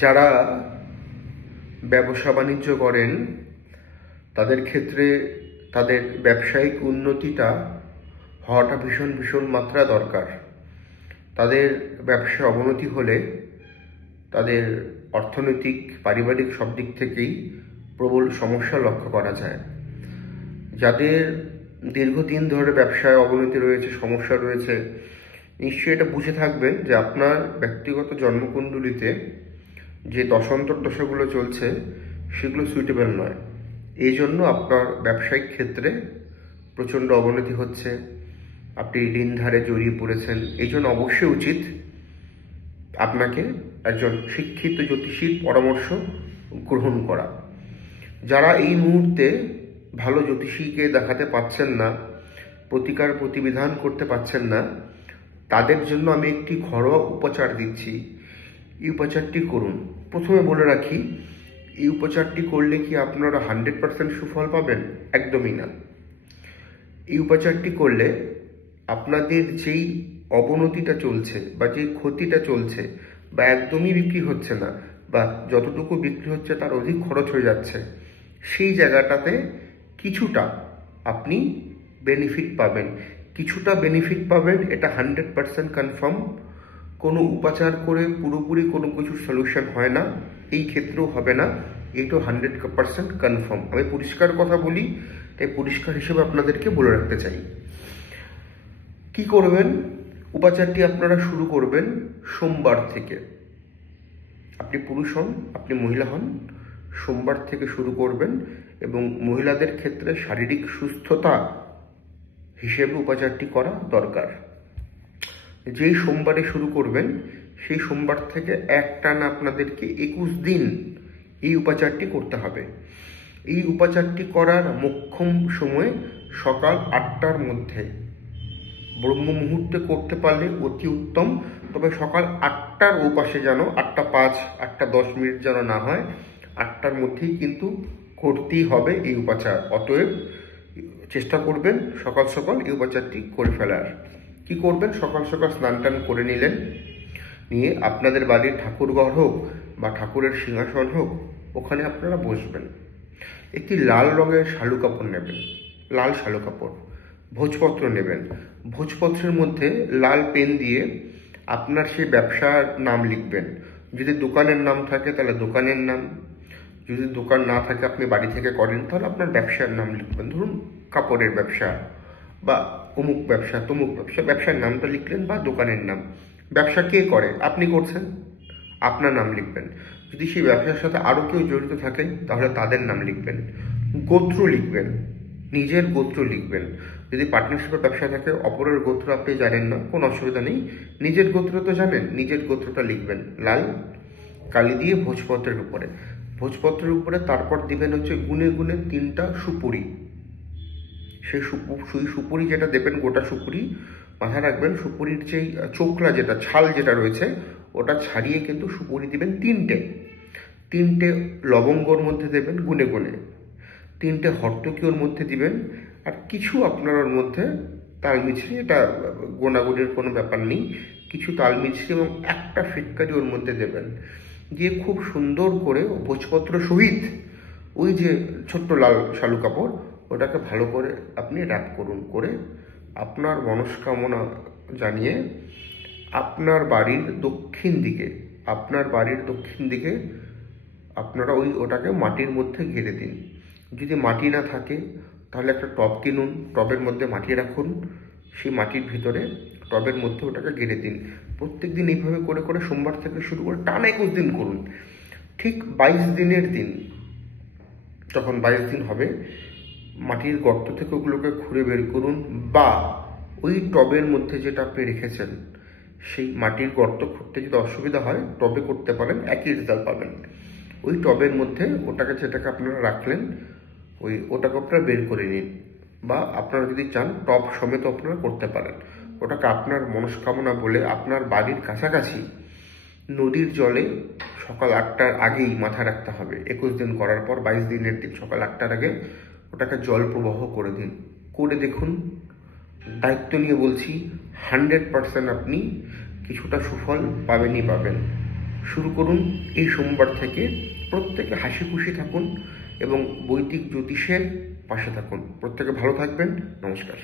যারা ব্যবসা বাণিজ্য করেন তাদের ক্ষেত্রে তাদের ব্যবসায়িক উন্নতিটা হওয়াটা ভীষণ ভীষণ মাত্রা দরকার। তাদের ব্যবসা অবনতি হলে তাদের অর্থনৈতিক, পারিবারিক সব দিক থেকেই প্রবল সমস্যা লক্ষ্য করা যায়। যাদের দীর্ঘদিন ধরে ব্যবসায় অবনতি রয়েছে, সমস্যা রয়েছে, নিশ্চয়ই এটা বুঝে থাকবেন যে আপনার ব্যক্তিগত জন্মকুণ্ডলিতে যে দশান্তর দশাগুলো চলছে সেগুলো সুইটেবল নয়। এই জন্য আপনার ব্যবসায়িক ক্ষেত্রে প্রচণ্ড অবনতি হচ্ছে, আপনি ঋণ ধারে জড়িয়ে পড়েছেন। এই জন্য অবশ্যই উচিত আপনাকে একজন শিক্ষিত জ্যোতিষীর পরামর্শ গ্রহণ করা। যারা এই মুহূর্তে ভালো জ্যোতিষীকে দেখাতে পাচ্ছেন না, প্রতিকার প্রতিবিধান করতে পাচ্ছেন না, তাদের জন্য আমি একটি ঘরোয়া উপচার দিচ্ছি। এই উপচারটি করুন। প্রথমে বলে রাখি, এই উপচারটি করলে কি আপনারা 100% সুফল পাবেন? একদমই না। এই উপচারটি করলে আপনাদের যেই অবনতিটা চলছে বা যে ক্ষতিটা চলছে বা একদমই বিক্রি হচ্ছে না বা যতটুকু বিক্রি হচ্ছে তার অধিক খরচ হয়ে যাচ্ছে, সেই জায়গাটাতে কিছুটা আপনি বেনিফিট পাবেন। কিছুটা বেনিফিট পাবেন, এটা 100% কনফার্ম। কোনো উপাচার করে পুরোপুরি কোনো কিছুর সলিউশন হয় না, এই ক্ষেত্রেও হবে না, এটাও 100% কনফার্ম। আমি পরিষ্কার কথা বলি, তাই পরিষ্কার হিসেবে আপনাদেরকে বলে রাখতে চাই। কি করবেন? উপাচারটি আপনারা শুরু করবেন সোমবার থেকে। আপনি পুরুষ হন, আপনি মহিলা হন, সোমবার থেকে শুরু করবেন এবং মহিলাদের ক্ষেত্রে শারীরিক সুস্থতা হিসেবে উপাচারটি করা দরকার। যেই সোমবারে শুরু করবেন সেই সোমবার থেকে একটানা আপনাদেরকে 21 দিন এই উপাচারটি করতে হবে। এই উপাচারটি করার মোক্ষম সময় সকাল 8টার মধ্যে, ব্রহ্ম মুহূর্তে করতে পারলে অতি উত্তম। তবে সকাল 8টার ওপাশে যেন 8:05, 8:10 যেন না হয়, 8টার মধ্যেই কিন্তু করতেই হবে এই উপাচার। অতএব চেষ্টা করবেন সকাল সকাল এই উপাচারটি করে ফেলার। কি করবেন? সকাল সকাল স্নান টান করে নিলেন, নিয়ে আপনাদের বাড়ির ঠাকুরঘর হোক বা ঠাকুরের সিংহাসন হোক, ওখানে আপনারা বসবেন। একটি লাল রঙের শালু কাপড় নেবেন, লাল শালু কাপড়। ভোজপত্র নেবেন। ভোজপত্রের মধ্যে লাল পেন দিয়ে আপনার সেই ব্যবসার নাম লিখবেন। যদি দোকানের নাম থাকে তাহলে দোকানের নাম, যদি দোকান না থাকে আপনি বাড়ি থেকে করেন তাহলে আপনার ব্যবসার নাম লিখবেন। ধরুন কাপড়ের ব্যবসা বা অমুক ব্যবসা, তমুক ব্যবসা, ব্যবসার নামটা লিখলেন বা দোকানের নাম। ব্যবসা কে করে? আপনি করছেন, আপনার নাম লিখবেন। যদি সেই ব্যবসার সাথে আরও কেউ জড়িত থাকে তাহলে তাদের নাম লিখবেন। গোত্র লিখবেন, নিজের গোত্র লিখবেন। যদি পার্টনারশিপের ব্যবসা থাকে, অপরের গোত্র আপনি জানেন না, কোনো অসুবিধা নেই, নিজের গোত্র তো জানেন, নিজের গোত্রটা লিখবেন লাল কালি দিয়ে ভোজপত্রের উপরে। ভোজপত্রের উপরে তারপর দিবেন হচ্ছে গুনে গুনে 3টা সুপুরি। সেই সুপুরি যেটা দেবেন, গোটা সুপুরি, মাথায় রাখবেন সুপুরির যেই চোখলা যেটা, ছাল যেটা রয়েছে, ওটা ছাড়িয়ে কিন্তু সুপুরি দিবেন 3টে লবঙ্গর মধ্যে দেবেন গুনে গুনে, 3টে হর্তকি ওর মধ্যে দিবেন, আর কিছু আপনার ওর মধ্যে তাল মিছরি, এটা গোনাগুনির কোনো ব্যাপার নেই, কিছু তাল মিছরি এবং একটা ফিটকারি ওর মধ্যে দেবেন। দিয়ে খুব সুন্দর করে ভোজপত্র সহিত ওই যে ছোট্ট লাল শালু কাপড়, ওটাকে ভালো করে আপনি র্যাপ করুন। করে আপনার মনস্কামনা জানিয়ে আপনার বাড়ির দক্ষিণ দিকে, আপনারা ওটাকে মাটির মধ্যে ঘিরে দিন। যদি মাটি না থাকে তাহলে একটা টব কিনুন, টবের মধ্যে মাটি রাখুন, সেই মাটির ভিতরে টবের মধ্যে ওটাকে ঘিরে দিন। প্রত্যেক দিন এইভাবে করে করে সোমবার থেকে শুরু করে টানা 21 দিন করুন। ঠিক 22 দিনের দিন, যখন 22 দিন হবে, মাটির গর্ত থেকে ওগুলোকে খুঁড়ে বের করুন, বা ওই টবের মধ্যে যেটা আপনি রেখেছেন সেই মাটির গর্ত খুঁড়তে যদি অসুবিধা হয় টবে করতে পারেন, একই রেজাল্ট পাবেন। ওই টবের মধ্যে ওটাকে, যেটাকে আপনারা রাখলেন, ওটাকে আপনারা বের করে নিন, বা আপনারা যদি চান টব সমেত আপনারা করতে পারেন। ওটাকে আপনার মনস্কামনা বলে আপনার বাড়ির কাছাকাছি নদীর জলে সকাল 8টার আগেই মাথা রাখতে হবে। 21 দিন করার পর 22 দিনের দিন সকাল 8টার আগে ওটাকে জল প্রবাহ করে দিন। করে দেখুন, দায়িত্ব নিয়ে বলছি, 100% আপনি কিছুটা সুফল পাবেনই পাবেন। শুরু করুন এই সোমবার থেকে। প্রত্যেকে হাসি খুশি থাকুন এবং বৈদিক জ্যোতিষের পাশে থাকুন। প্রত্যেকে ভালো থাকবেন। নমস্কার।